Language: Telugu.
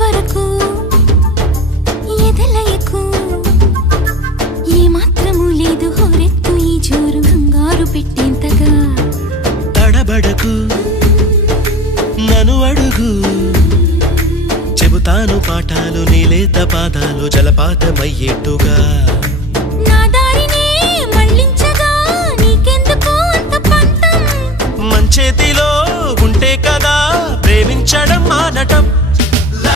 వరకు ఎదలయకు ఏ మాత్రము లేదు హోరెత్తు ఈ జోరు కంగారు పెట్టేంతగా తడబడకు నన్ను అడుగు చెబుతాను పాఠాలు నీలేత పాదాలు జలపాతమయ్యేట్టుగా నా దారినే మళ్ళించగా నీకెందుకు అంత పంతం మంచేతిలో ఉంటే కదా ప్రేమించడం మానటం